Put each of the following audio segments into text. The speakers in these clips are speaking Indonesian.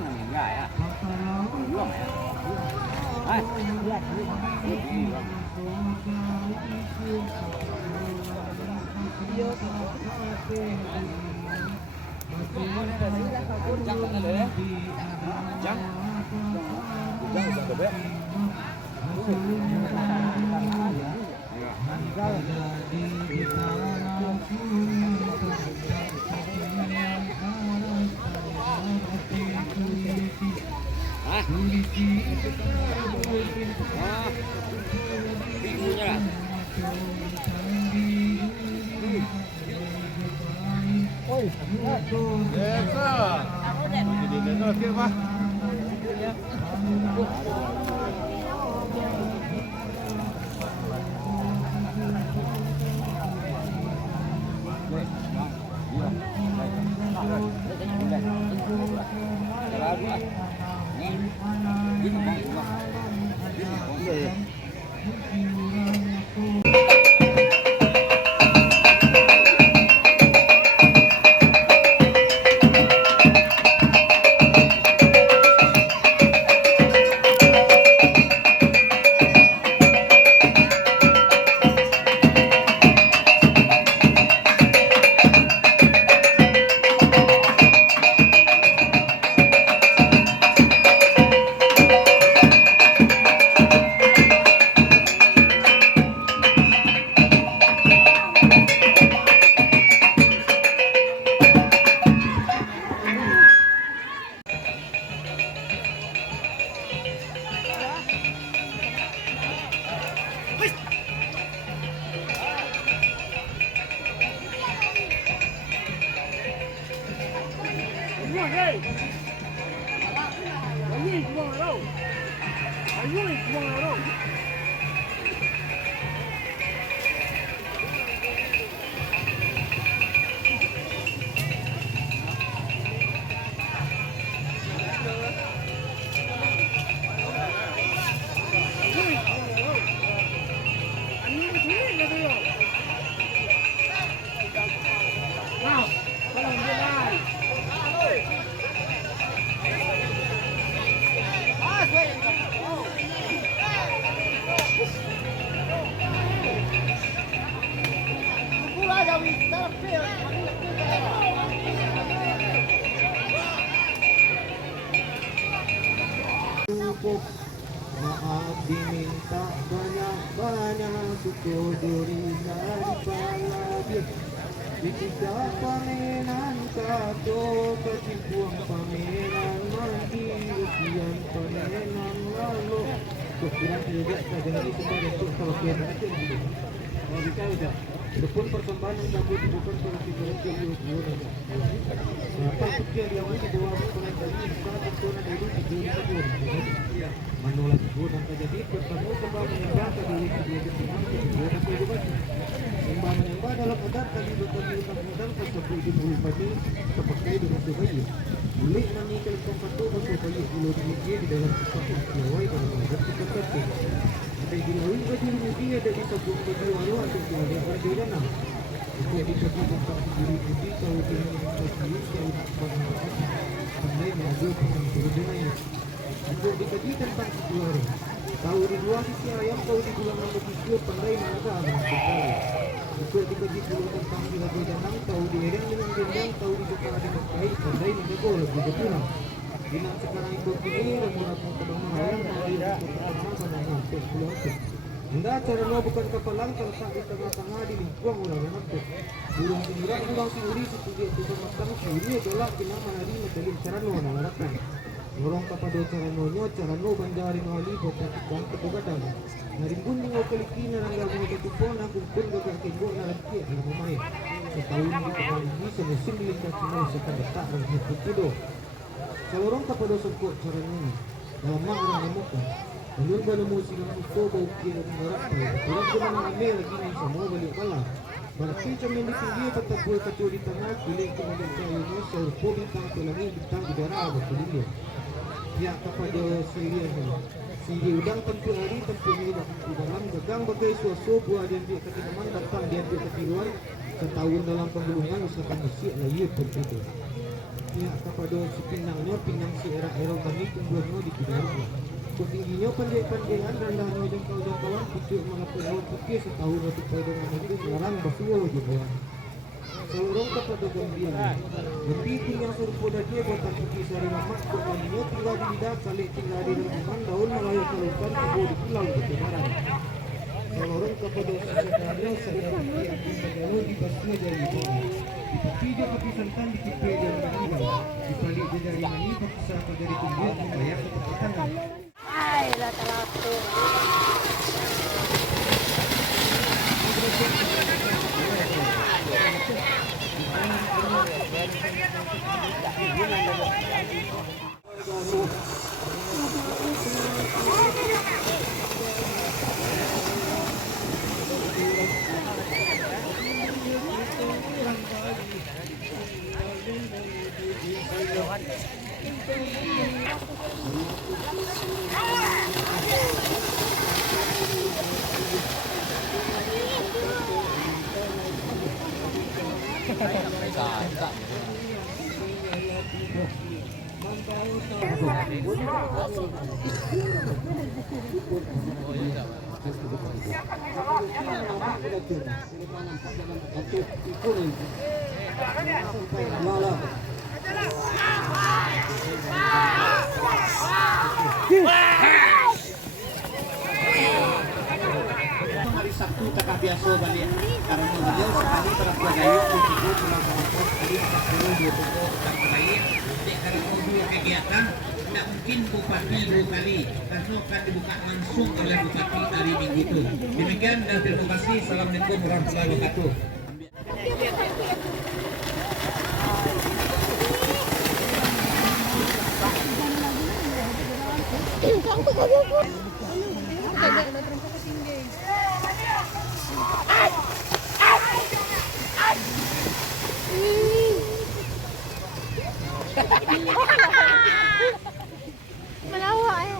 luang này dài à, luang này, ai, maaf diminta banyak-banyak syukur daripada palabir ketika pamenan kato kecipuang pamenan mandi usian pamenan lalu kekurangan tidak terjadi sebagai kalau kita itu kalau kita udah Adapun perkembangan yang dapat dibuka oleh figurasi apa sekian yang ini dua orang tadi saat itu ada di menolak guna terjadi bertemu kembali yang berasa di dia kesimpulan sembah dalam adat tadi bertemu dengan seperti di bulu padi seperti dengan sebayi boleh menikah tempat itu sebayi bulu di dalam sesuatu yang dalam adat seperti Dilawi baju putih ada di tabung baju waru atau di berbeda nama. Itu di tabung baju putih tahu dengan putih tahu pandai maju dengan berbeda. Itu dikaji tentang waru. Tahu di luar sisi ayam tahu di bulan nomor 7 pandai mana ada sekali. Itu dikaji pula tentang di lagu danang tahu di ereng dengan gendang tahu di kepala di pakai pandai menjaga lebih betul. Dinang sekarang ikut ini ramu-ramu kebangunan dari Anda cara lo bukan kapalang terletak di tengah-tengah di lingkungan orang yang mampu. Burung sinurang burung sinuri setuju itu matang sini adalah kinang manari medali cara lo ngarapkan. Orang kepada cara nonyo cara lo bandarin wali bapak tukang kepogadan. Narimbun ngo kelikina nanggal mo ketupon aku pun gagak kebo naraki na mamay. Setahun di kepala ini semusim dilingkas mo sa kadata ng hiputido. Kalau orang kepada sokok cara ini lama orang nemukan. Menurut pada musim yang itu bau kira mengarap orang cuma mengambil lagi nih semua balik kalah. Berarti cuma di tinggi petabur kacau di tengah pilih kemudian kayunya serpo bintang pelangi bintang di darah ada pilih. Pihak kepada Siri udang tempuh hari tempuh ini di dalam gagang bagai suatu buah dia ketiduran datang dia ketiduran setahun dalam penggulungan usahakan musik lagi berbeda. niya kepada si pinangnya pinang si era-era kami tungguannya di Kidarma. Tingginya pandai-pandaian rendahnya jangkau-jangkauan putih mengapun awal putih setahu ratu pada itu sekarang basuh juga. Seorang kepada gembira. Lebih tinggal serupa dia buatan putih sari mamak berkalinya tinggal di lidah kali tinggal di rengkuman daun melayu kelukan tubuh di pulau ke barat. Seorang kepada seseorang saya putih akan segala di basuh dari bawah. Di dia kepisankan di kipe dan meninggal. Di balik dia dari mani paksa dari tubuh membayar keperluan. Ay, la teratur. Hari Sabtu tak biasa balik karena beliau sekali pada Kuadayuk di Tigo Pulau Kampung hari Sabtu dia toko tak lain di karena dua kegiatan tidak mungkin bupati dua kali karena akan dibuka langsung oleh bupati hari Minggu itu. Demikian dan terima kasih. Assalamualaikum warahmatullahi wabarakatuh. Malawa eh.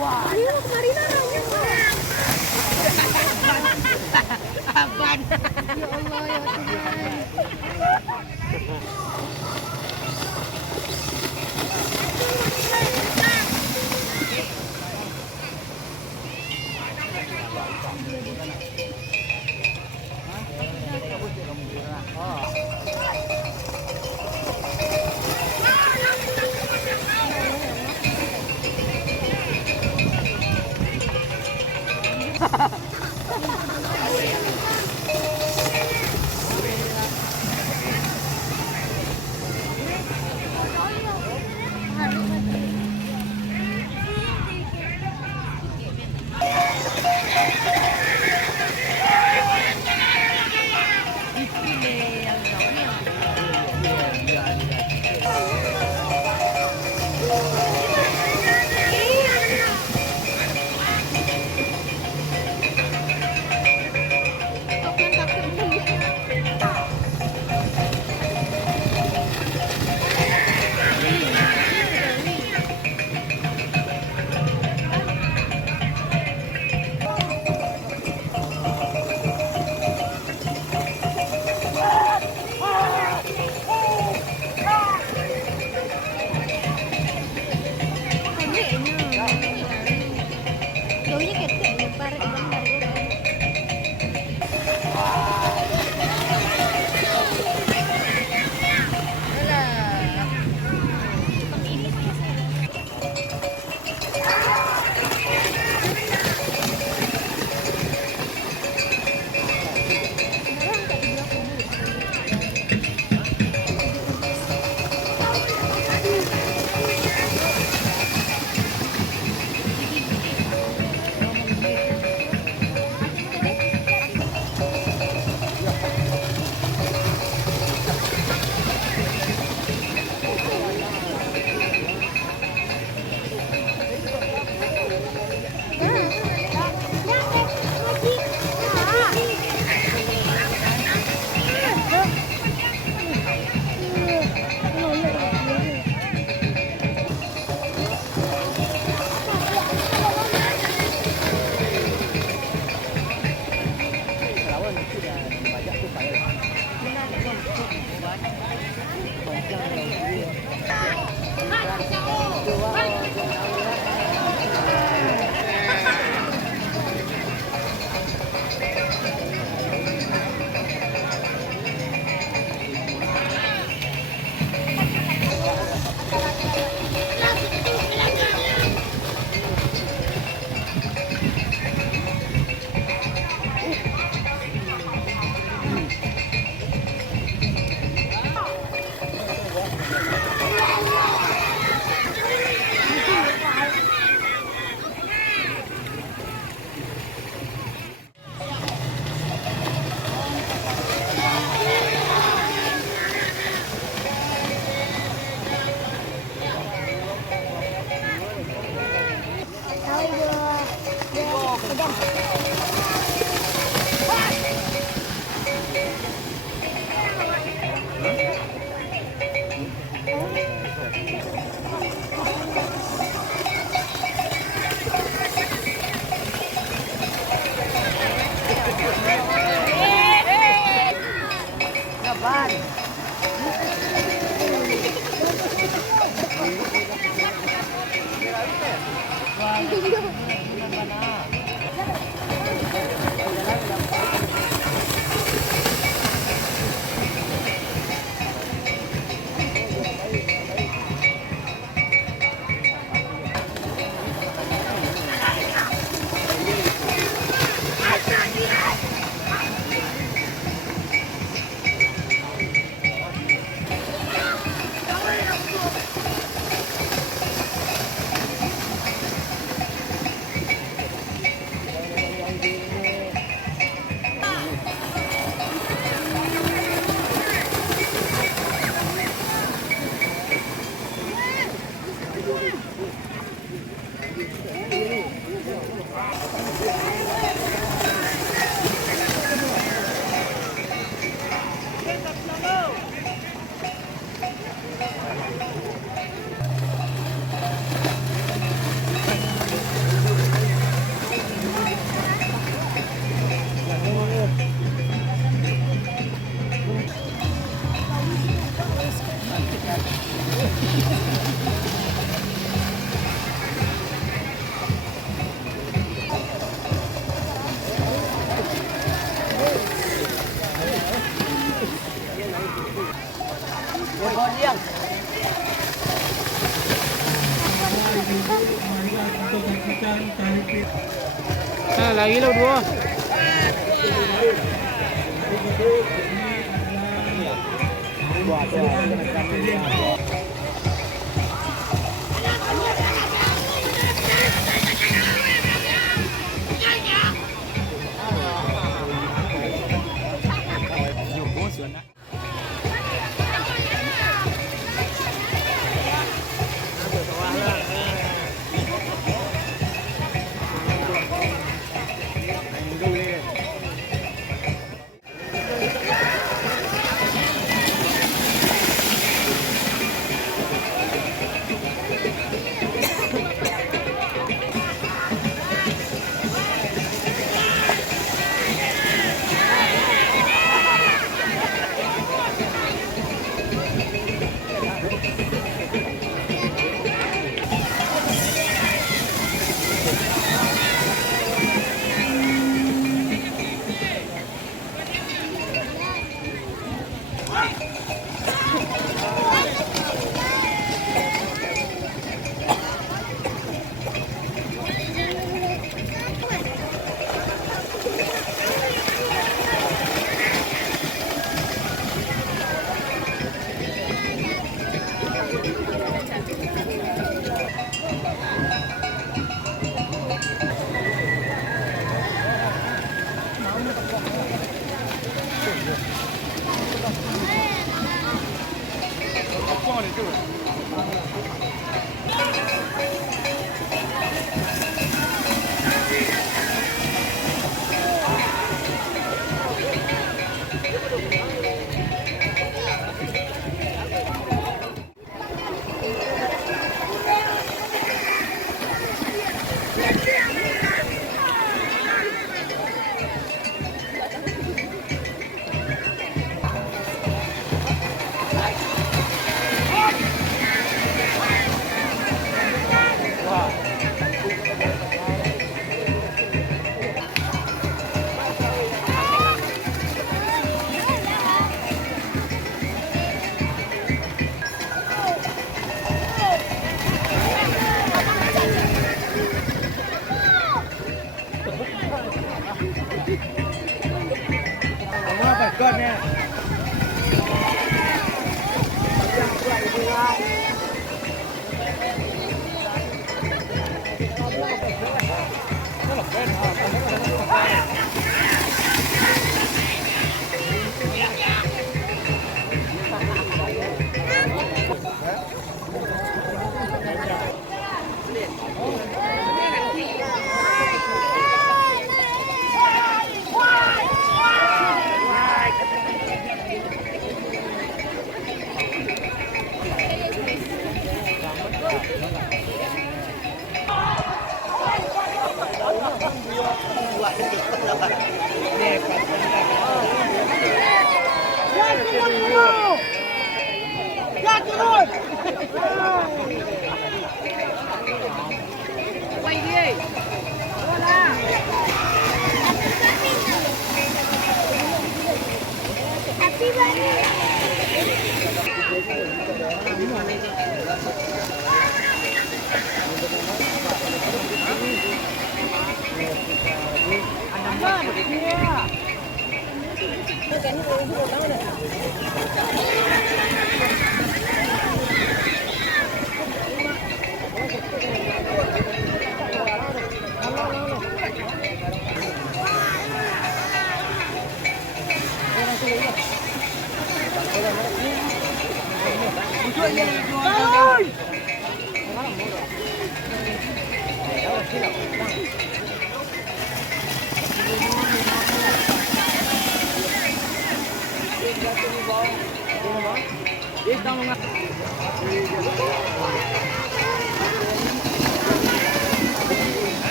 Wah, ini kemarin orangnya Aban. Ya Allah ya Tuhan. Lagi lo dua.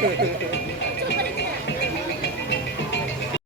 Happy birthday.